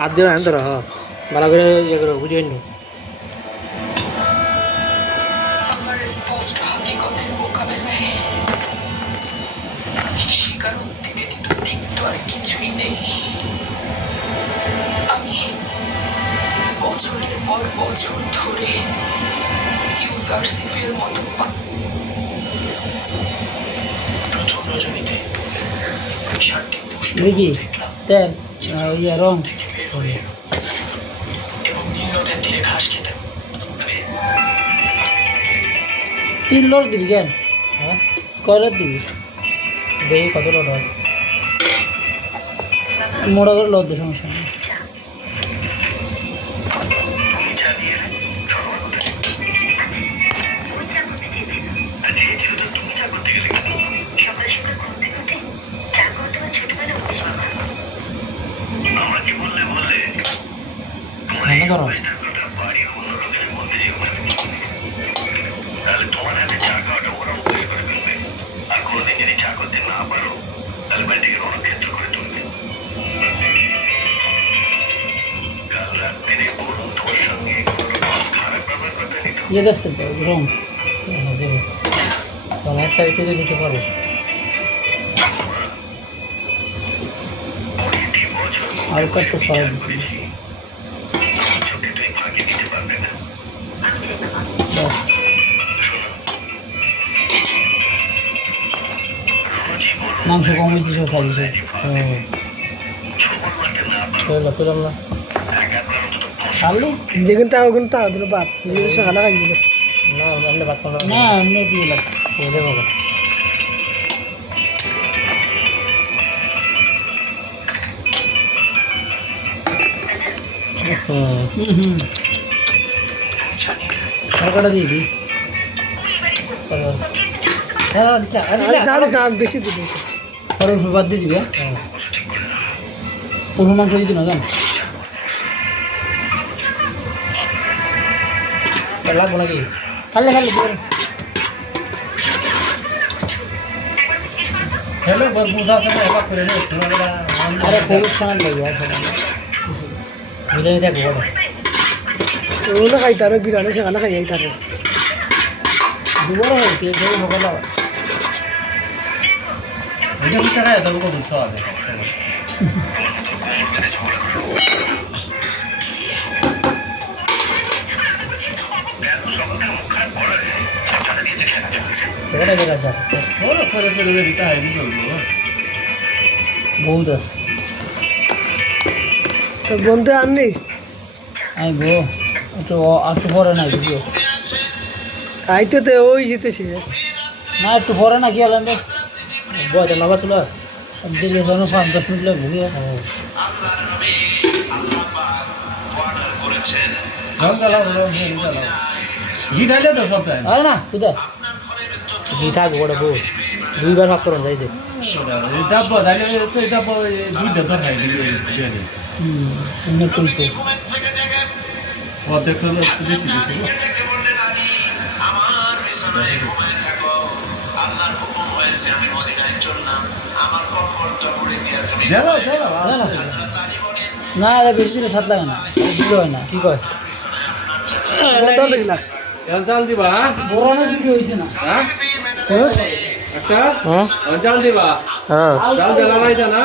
হাত দিয়ে আনতে রহ ভালো করে ইয়ে করো বুঝে নি আমার স্পষ্ট হাকিকতের মোকাবেলায় স্বীকারোক্তি ব্যতীত তিক্ত আর কিছুই নেই। আমি বছরের পর বছর ধরে ইউজারসিফের মতো প্রথম রজনীতে 7টি পুষ্ট দেখি দেখলাম তেল ইয়ে রং থেকে বের হয়ে এলো এবং নীল নদের তীরে ঘাস খেতে 3 লোড দিবি কেন হ্যাঁ কয় লোড দিবি দেখি কত লোড হয় মোড়া করে লোড দে সমস্যা নেই মনে করো তাহলে তোমার হাতে চা খাওয়াটা ওরা উপরে করে ফেলবে আর কোনোদিন যদি চা করতে না পারো তাহলে বাড়িটিকে রণক্ষেত্র করে তুলবে কাল রাত্রে বলুন তোমার সঙ্গে খারাপ ব্যবহার করতে নিত ইয়ে যাচ্ছে তো রং দেবো তাহলে এক সাইড থেকে নিচে পড়বে আর কত সরাই দিচ্ছি চোখে তুই ফাঁকি দিতে পারবে না বাস মাংস কম হয়েছে সব সাইজ পেলাম না আলু যেখানে তাও ওখানে তাও দিল বাদ নিজের সকালে খাই দিল না আমরা ভাত খাবো না এমনি দিয়ে লাগছে খেয়ে দেবো সরকারটা দিয়ে দিই হ্যাঁ দিস না না বেশি দিল পরের বাদ দিয়ে দিবি হ্যাঁ পুরো মাংস দিদি না জান লাগবো নাকি খালে हेलो बरबूजा से मैं बात करे ना अरे खूब खाना लग गया बिरयानी था गोड़ ওগুলো খাই তারও বিরিয়ানি সেখানে খাই যাই তারও দুবার হয় কে কে ভোগলা मुझे कुछ चढ़ाया था वो गुस्सा आ गया बड़ा बेरा जा और पर से लगे दिखता है नहीं बोलो बहुत दस তো বলতে আননি आई गो तो একটু পরে না বুঝিও খাইতে তো ওই যেতে শেষ না একটু পরে না কি হলেন রে বয়টা নবা ছিল দিকে জানো 5-10 মিনিট লাগে বুঝিও আল্লাহর নবী আল্লাহ পাক অর্ডার করেছেন हम चला जी डाले तो सब टाइम আরে না তুই আপনার ঘরের যত জি থাক বড় বউ দুইবার ভাগ করুন যাইছে डब्बा डाले तो डब्बा दूध देता है बिरयानी এমনি কইছে ঘুমের থেকে জেগে অর্ধেক তো বেশি বেশি ডেকে বললেন আলী আমার বিছানায় ঘুমায় থাকো আল্লাহর হুকুম হয়েছে আমি মদিনায় চললাম আমার কবরটা মুড়ে দিয়া তুমি চলো চলো না না হযরত আলী বলেন না আরে বেশি দিলে স্বাদ লাগে না দিলে হয় না কি কয় বিছানায় আপনার বলতে দেখলা জাল দিবা বড় না ভিডিও হইছে না হ্যাঁ হ্যাঁ একটা হ্যাঁ জাল দিবা হ্যাঁ জাল জ্বালা নাই জানা